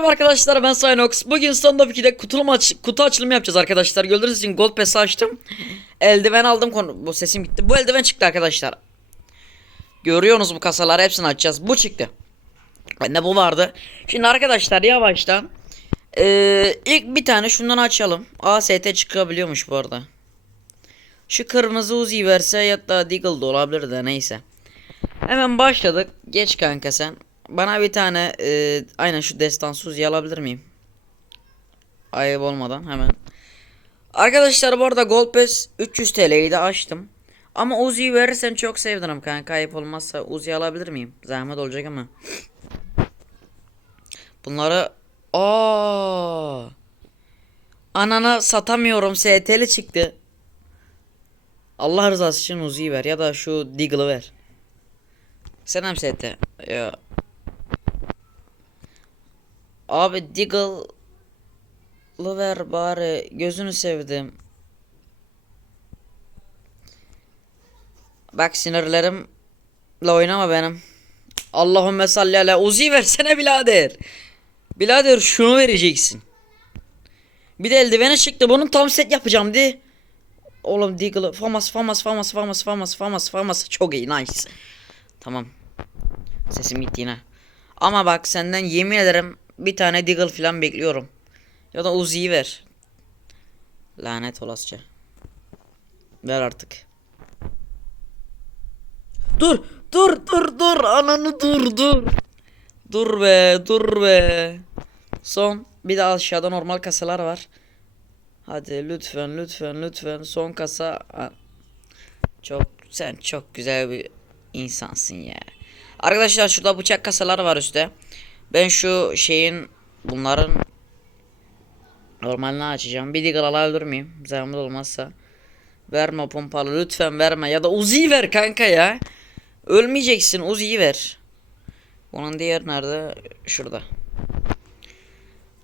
merhaba arkadaşlar ben Synox. Bugün Stand-Up 2'de kutulum aç kutu açılımı yapacağız arkadaşlar. Gördüğünüz için Gold Pass'ı açtım. Eldiven aldım konu bu sesim gitti. Bu eldiven çıktı arkadaşlar. Görüyorsunuz bu kasaları hepsini açacağız. Bu çıktı. Bende bu vardı. Şimdi arkadaşlar yavaştan ee, ilk bir tane şundan açalım. AST çıkabiliyormuş bu arada. Şu kırmızı Uzi verse ya da Deagle da olabilir de neyse. Hemen başladık. Geç kanka sen. Bana bir tane e, aynen şu destansı Uzi alabilir miyim? Ayıp olmadan hemen. Arkadaşlar bu arada Gold Pass 300 TL'yi de açtım. Ama Uzi'yi verirsen çok sevinirim kanka. Ayıp olmazsa Uzi alabilir miyim? Zahmet olacak ama. Bunları Aa! Anana satamıyorum. STL çıktı. Allah rızası için Uzi'yi ver ya da şu Deagle'ı ver. Selam ST. Ya. Abi Deagle'ı ver bari. Gözünü sevdim. Bak sinirlerimle oynama benim. Allahümme salli ala Uzi versene birader. Birader şunu vereceksin. Bir de eldivene çıktı. Bunun tam set yapacağım di. Oğlum Deagle'ı famas famas famas famas famas famas famas çok iyi nice. Tamam. Sesim gitti yine. Ama bak senden yemin ederim bir tane Deagle falan bekliyorum. Ya da Uzi'yi ver. Lanet olasıca. Ver artık. Dur, dur, dur, dur. Ananı dur, dur. Dur be, dur be. Son bir de aşağıda normal kasalar var. Hadi lütfen, lütfen, lütfen son kasa. Çok sen çok güzel bir insansın ya. Arkadaşlar şurada bıçak kasalar var üstte. Ben şu şeyin bunların normalini açacağım. Bir digger alabilir miyim? Zahmet olmazsa. Verme pompalı lütfen verme. Ya da Uzi'yi ver kanka ya. Ölmeyeceksin Uzi'yi ver. Onun diğer nerede? Şurada.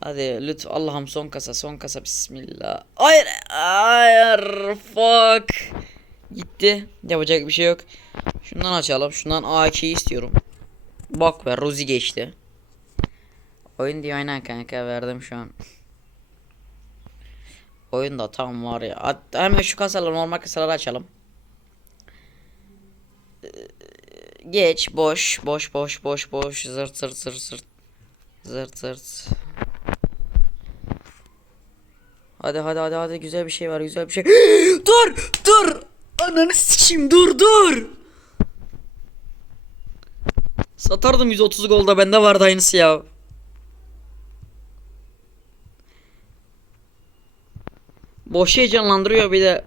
Hadi lütfen Allah'ım son kasa son kasa bismillah. Hayır hayır fuck. Gitti. Yapacak bir şey yok. Şundan açalım. Şundan A2 istiyorum. Bak ver Rozi geçti. Oyun diyor aynen kanka verdim şu an. Oyun da tam var ya. Hatta hemen şu kasaları normal kasaları açalım. Ee, Geç boş boş boş boş boş zırt zırt zırt zırt zırt zırt. Hadi hadi hadi hadi güzel bir şey var güzel bir şey. dur dur. Ananı sikeyim dur dur. Satardım 130 golda bende vardı aynısı ya. Boş heyecanlandırıyor bir de.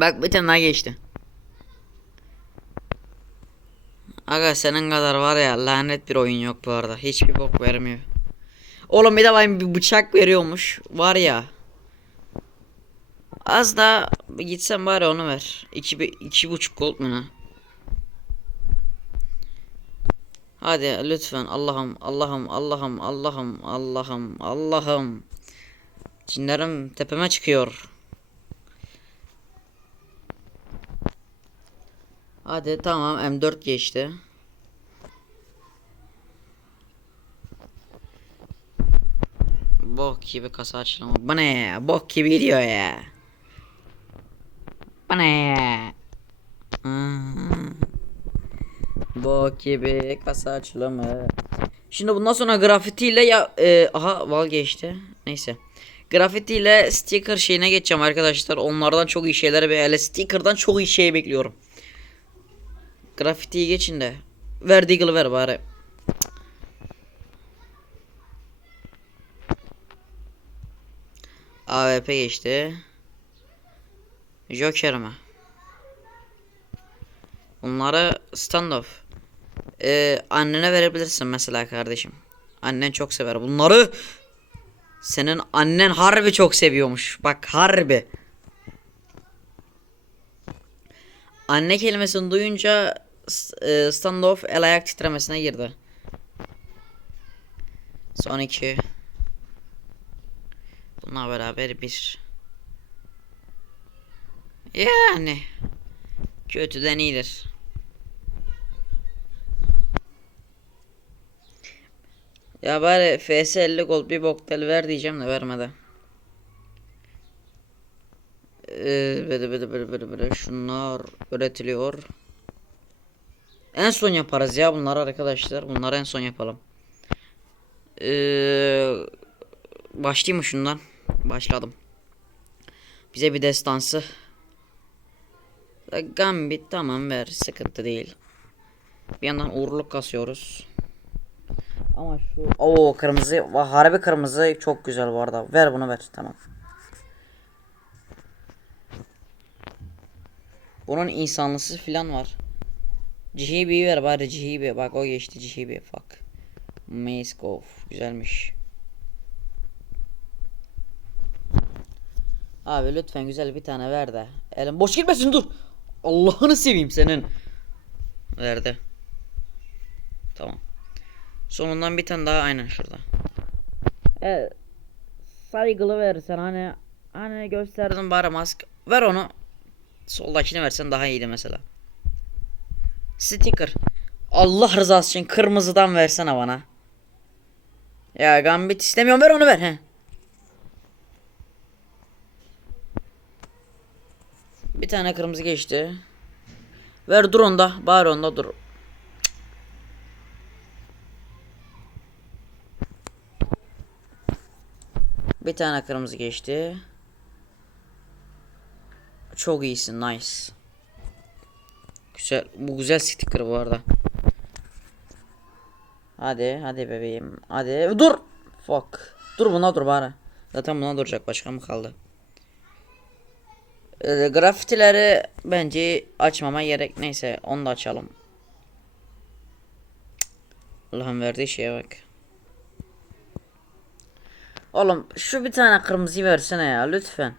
Bak bir tane daha geçti. Aga senin kadar var ya lanet bir oyun yok bu arada. Hiçbir bok vermiyor. Oğlum bir de bana bir bıçak veriyormuş. Var ya. Az da gitsen bari onu ver. İki, bi- iki buçuk gold mu ne? Hadi lütfen Allah'ım Allah'ım Allah'ım Allah'ım Allah'ım Allah'ım. Cinlerim tepeme çıkıyor. Hadi tamam M4 geçti. Bok gibi kasa açılımı. Bu ne ya? Bok gibi gidiyor ya. Bu ne? Hmm. Bok gibi kasa açılımı. Şimdi bundan sonra grafitiyle ya e, aha val geçti. Neyse. Grafitiyle sticker şeyine geçeceğim arkadaşlar. Onlardan çok iyi şeyler ve hele sticker'dan çok iyi şey bekliyorum. Grafitiyi geçin de. Ver Deagle'ı ver bari. AWP geçti. Joker mi? Bunları standoff. Ee, annene verebilirsin mesela kardeşim. Annen çok sever bunları. Senin annen harbi çok seviyormuş. Bak harbi. Anne kelimesini duyunca e, standoff el ayak titremesine girdi. Son iki. Bununla beraber bir. Yani. Kötüden iyidir. Ya bari FS 50 gold bir boktel ver diyeceğim de vermedi. Ee, böyle böyle böyle böyle böyle şunlar üretiliyor. En son yaparız ya bunları arkadaşlar. Bunları en son yapalım. Ee, başlayayım mı şundan? Başladım. Bize bir destansı. Gambit tamam ver sıkıntı değil. Bir yandan uğurluk kasıyoruz. Ama şu o kırmızı harbi kırmızı çok güzel bu arada. Ver bunu ver tamam. Bunun insanlısı falan var. GHB'yi ver bari GHB. Bak o geçti GHB fuck. Golf güzelmiş. Abi lütfen güzel bir tane ver de. Elim boş gitmesin dur. Allah'ını seveyim senin. Verdi. Tamam. Sonundan bir tane daha aynen şurada. Evet. Saygılı verirsen hani hani gösterdim bari mask. Ver onu. Soldakini versen daha iyiydi mesela. Sticker. Allah rızası için kırmızıdan versene bana. Ya gambit istemiyorum ver onu ver he. Bir tane kırmızı geçti. Ver dur onda. Bari onda dur. Bir tane kırmızı geçti. Çok iyisin nice. Güzel bu güzel sticker bu arada. Hadi hadi bebeğim. Hadi dur. Fuck. Dur buna dur bari. Zaten buna duracak başka mı kaldı? Ee, grafitileri bence açmama gerek. Neyse onu da açalım. Allah'ın verdiği şeye bak. Oğlum şu bir tane kırmızı versene ya lütfen.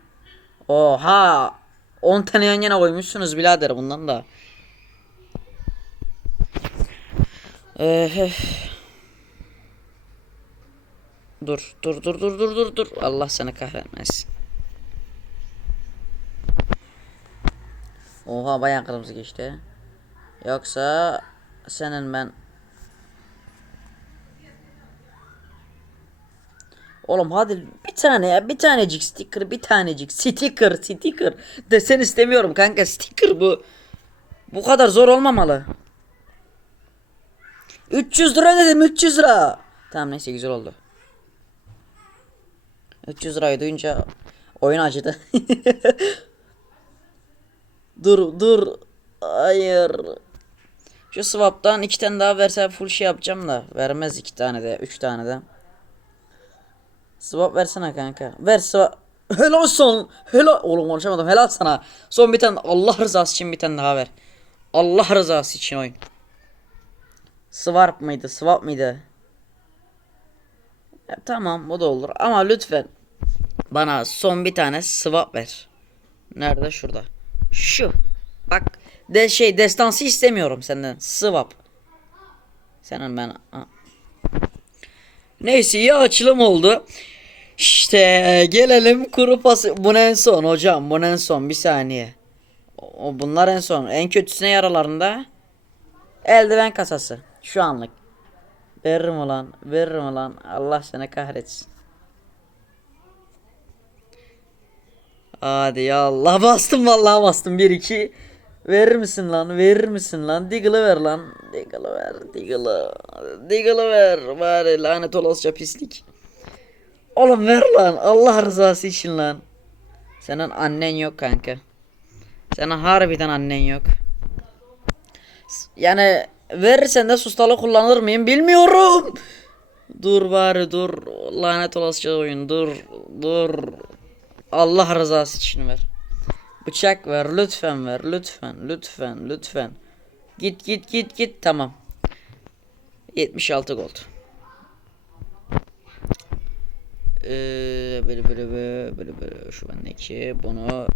Oha. 10 tane yan yana koymuşsunuz birader bundan da. Ee, dur dur dur dur dur dur dur. Allah seni kahretmesin. Oha bayağı kırmızı geçti. Yoksa senin ben Oğlum hadi bir tane ya bir tanecik sticker bir tanecik sticker sticker desen istemiyorum kanka sticker bu. Bu kadar zor olmamalı. 300 lira dedim 300 lira. Tamam neyse güzel oldu. 300 lirayı duyunca oyun acıdı. Dur dur. Hayır. Şu swap'tan iki tane daha verse full şey yapacağım da vermez iki tane de üç tane de Swap versene kanka. Ver swap. Helal son. Helal. Oğlum konuşamadım. Helal sana. Son bir tane. Allah rızası için bir tane daha ver. Allah rızası için oyun. Swap mıydı? Swap mıydı? Ya, tamam o da olur. Ama lütfen. Bana son bir tane swap ver. Nerede? Şurada. Şu. Bak. De şey destansı istemiyorum senden. Swap. Senin ben... Neyse iyi açılım oldu. İşte gelelim kuru pası. Bu en son hocam. Bu en son bir saniye. O, bunlar en son. En kötüsüne yaralarında eldiven kasası. Şu anlık. Veririm ulan. Veririm ulan. Allah seni kahretsin. Hadi ya Allah bastım vallahi bastım 1 2 Verir misin lan? Verir misin lan? Diggle'ı ver lan. Diggle'ı ver. Diggle'ı. Diggle'ı ver. Bari lanet olasıca pislik. Oğlum ver lan. Allah rızası için lan. Senin annen yok kanka. Senin harbiden annen yok. Yani verirsen de sustalı kullanır mıyım bilmiyorum. Dur bari dur. Lanet olasıca oyun. Dur. Dur. Allah rızası için ver. Bıçak ver lütfen ver lütfen lütfen lütfen. Git git git git tamam. 76 gold. Ee, böyle böyle böyle böyle böyle şu bendeki bunu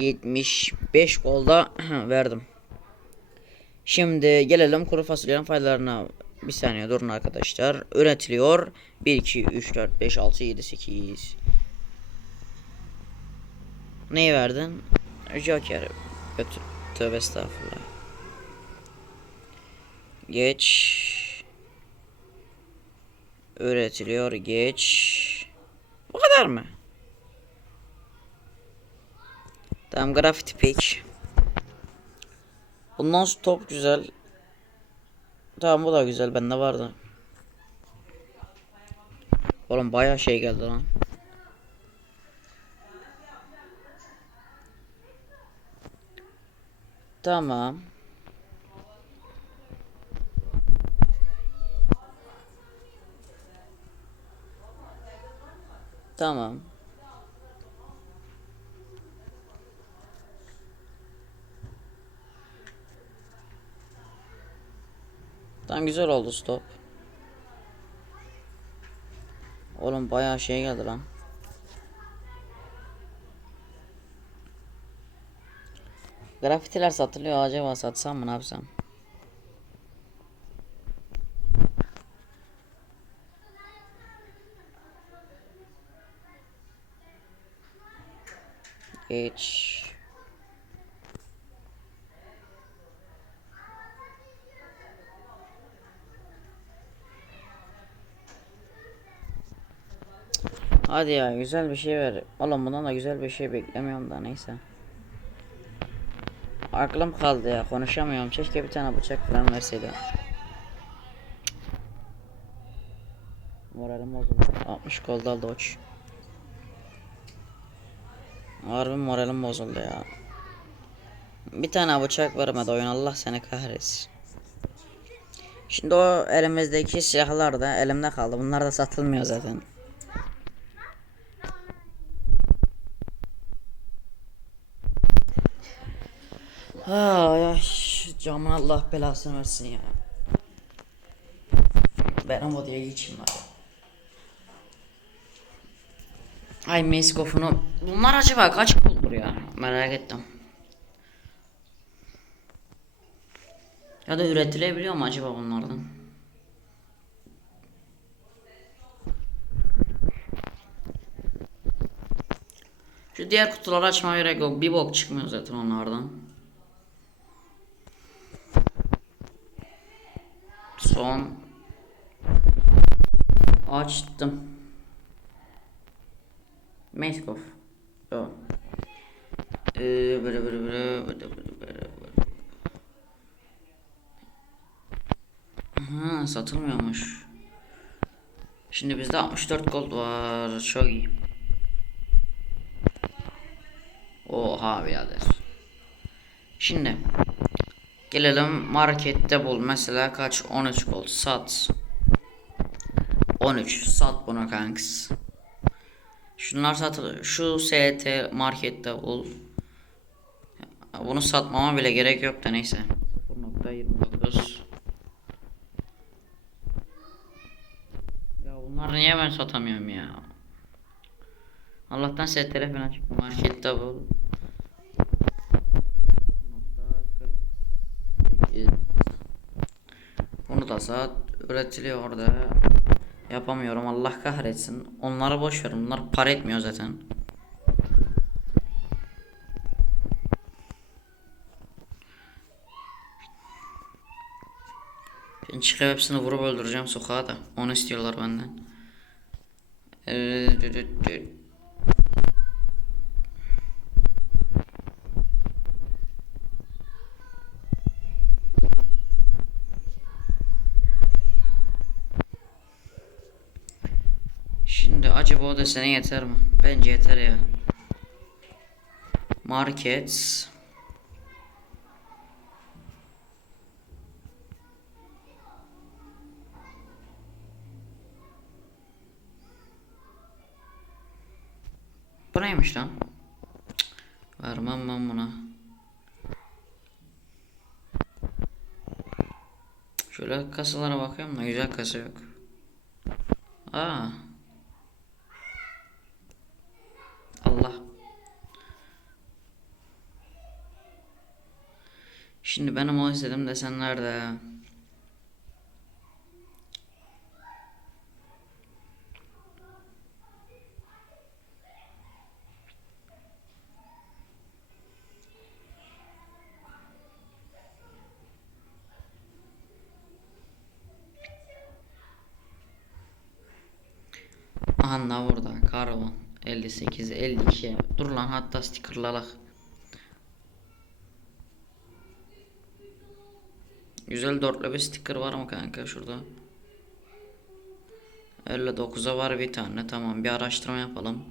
75 golda verdim. Şimdi gelelim kuru fasulyenin faydalarına. Bir saniye durun arkadaşlar. Üretiliyor. 1 2 3 4 5 6 7 8 Neyi verdin? Joker. Götür. Tövbe estağfurullah. Geç. Üretiliyor geç. Bu kadar mı? Tamam graffiti page. Bundan stop güzel. Tamam bu da güzel bende vardı. Oğlum bayağı şey geldi lan. Tamam. Tamam. Tamam güzel oldu stop. Oğlum bayağı şey geldi lan. Grafitiler satılıyor acaba satsam mı ne yapsam? Geç. Hadi ya güzel bir şey ver. Oğlum bundan da güzel bir şey beklemiyorum da neyse. Aklım kaldı ya konuşamıyorum. Keşke bir tane bıçak falan verseydi. Moralim bozuldu. 60 golda aldı uç. Harbi moralim bozuldu ya. Bir tane bıçak vermedi oyun Allah seni kahretsin. Şimdi o elimizdeki silahlar da elimde kaldı. Bunlar da satılmıyor zaten. Ay ay Allah belasını versin ya. Ben ama diye geçeyim bari. Ay meskofunu. Bunlar acaba kaç buldur ya? Merak ettim. Ya da üretilebiliyor mu acaba bunlardan? Şu diğer kutuları açmaya gerek yok. Bir bok çıkmıyor zaten onlardan. Son açtım. Meskov. Yok. Ee, böyle böyle böyle böyle böyle böyle. Ha, satılmıyormuş. Şimdi bizde 64 gold var. Çok iyi. Oha birader. Şimdi gelelim markette bul. Mesela kaç? 13 gold sat. 13 sat bunu kanks. Şunlar satılıyor. Şu ST markette bul. Bunu satmama bile gerek yok da neyse. 0.29 Ya bunları niye ben satamıyorum ya? Allah'tan STR falan çıktı. Markette bul. 0.48 Bunu da sat. Üretiliyor orada. Yapamıyorum Allah kahretsin. Onları boş ver. Bunlar para etmiyor zaten. Ben çıkıp hepsini vurup öldüreceğim sokağa da. Onu istiyorlar benden. Ee, acaba o desene yeter mi? Bence yeter ya. Markets. Bu neymiş lan? Cık, Vermem ben buna. Şöyle kasalara bakıyorum da güzel kasa yok. Aa. Allah. Şimdi benim o istediğim desenlerde. Aha burada karbon 58 52 dur lan hatta stickerlalak Güzel dörtlü bir sticker var mı kanka şurada 59'a var bir tane tamam bir araştırma yapalım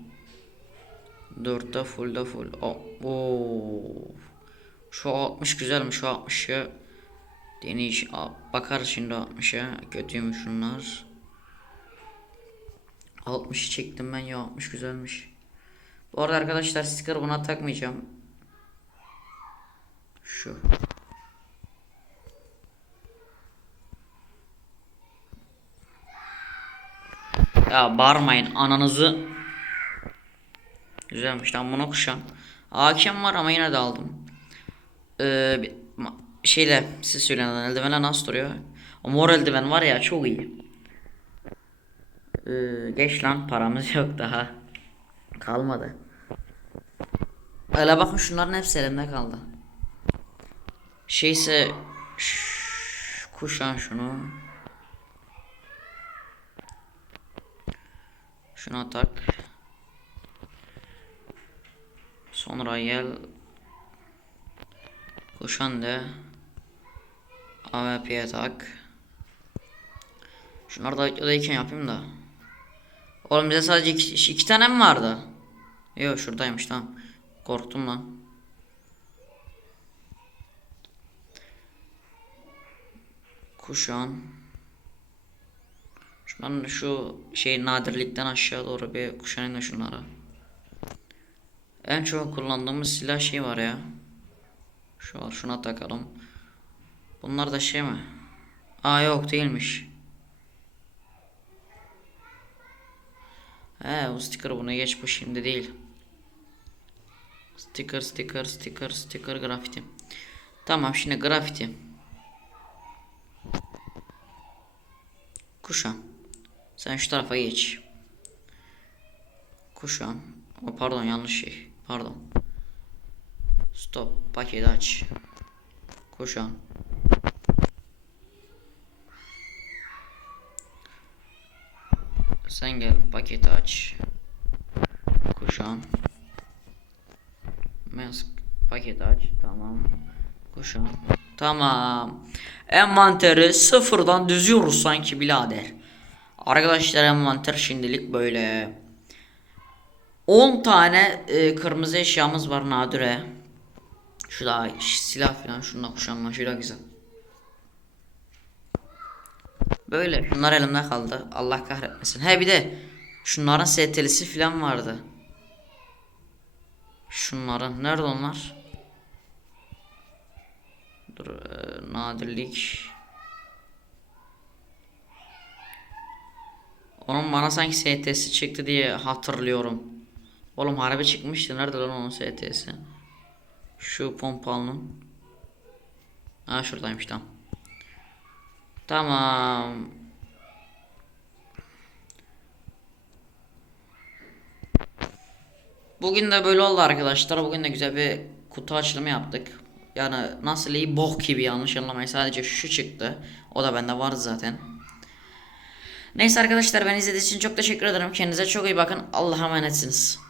4'te full da full o oo. Şu 60 güzelmiş şu 60'ı Deneyiş bakar şimdi 60'a kötüymüş şunlar 60'ı çektim ben ya 60 güzelmiş. Bu arada arkadaşlar sticker buna takmayacağım. Şu. Ya bağırmayın ananızı. Güzelmiş lan bunu kuşan. Hakem var ama yine de aldım. Ee, şeyle siz söyleyin eldivenle nasıl duruyor? O mor eldiven var ya çok iyi. Ee, geç lan paramız yok daha. Kalmadı. Öyle bakın şunların hepsi elimde kaldı. Şeyse kuşan şunu. Şuna tak. Sonra gel. Kuşan de. AWP'ye tak. Şunları da videodayken yapayım da. Oğlum bize sadece iki, iki tane mi vardı? Yok şuradaymış tamam. Korktum lan. Kuşan. Şunların şu şey nadirlikten aşağı doğru bir kuşanayım da şunlara. En çok kullandığımız silah şey var ya. Şu al şuna takalım. Bunlar da şey mi? Aa yok değilmiş. He o sticker buna geç bu şimdi değil. Sticker sticker sticker sticker grafiti. Tamam şimdi grafiti. Kuşan. Sen şu tarafa geç. Kuşan. O pardon yanlış şey. Pardon. Stop. Paketi aç. Kuşan. Sen gel paketi aç. Kuşan. Mask paketi aç. Tamam. Kuşan. Tamam. Envanteri sıfırdan düzüyoruz sanki birader. Arkadaşlar envanter şimdilik böyle. 10 tane e, kırmızı eşyamız var nadire. Şu da silah falan şundan kuşanma şu da güzel. Böyle şunlar elimde kaldı. Allah kahretmesin. He bir de şunların STL'si falan vardı. Şunların nerede onlar? Dur e, nadirlik. Onun bana sanki ST'si çıktı diye hatırlıyorum. Oğlum harbi çıkmıştı. Nerede lan onun ST'si? Şu pompalının. Ha şuradaymış tamam. Tamam. Bugün de böyle oldu arkadaşlar. Bugün de güzel bir kutu açılımı yaptık. Yani nasıl iyi bok gibi yanlış anlamayın. Sadece şu çıktı. O da bende vardı zaten. Neyse arkadaşlar ben izlediğiniz için çok teşekkür ederim. Kendinize çok iyi bakın. Allah'a emanetsiniz.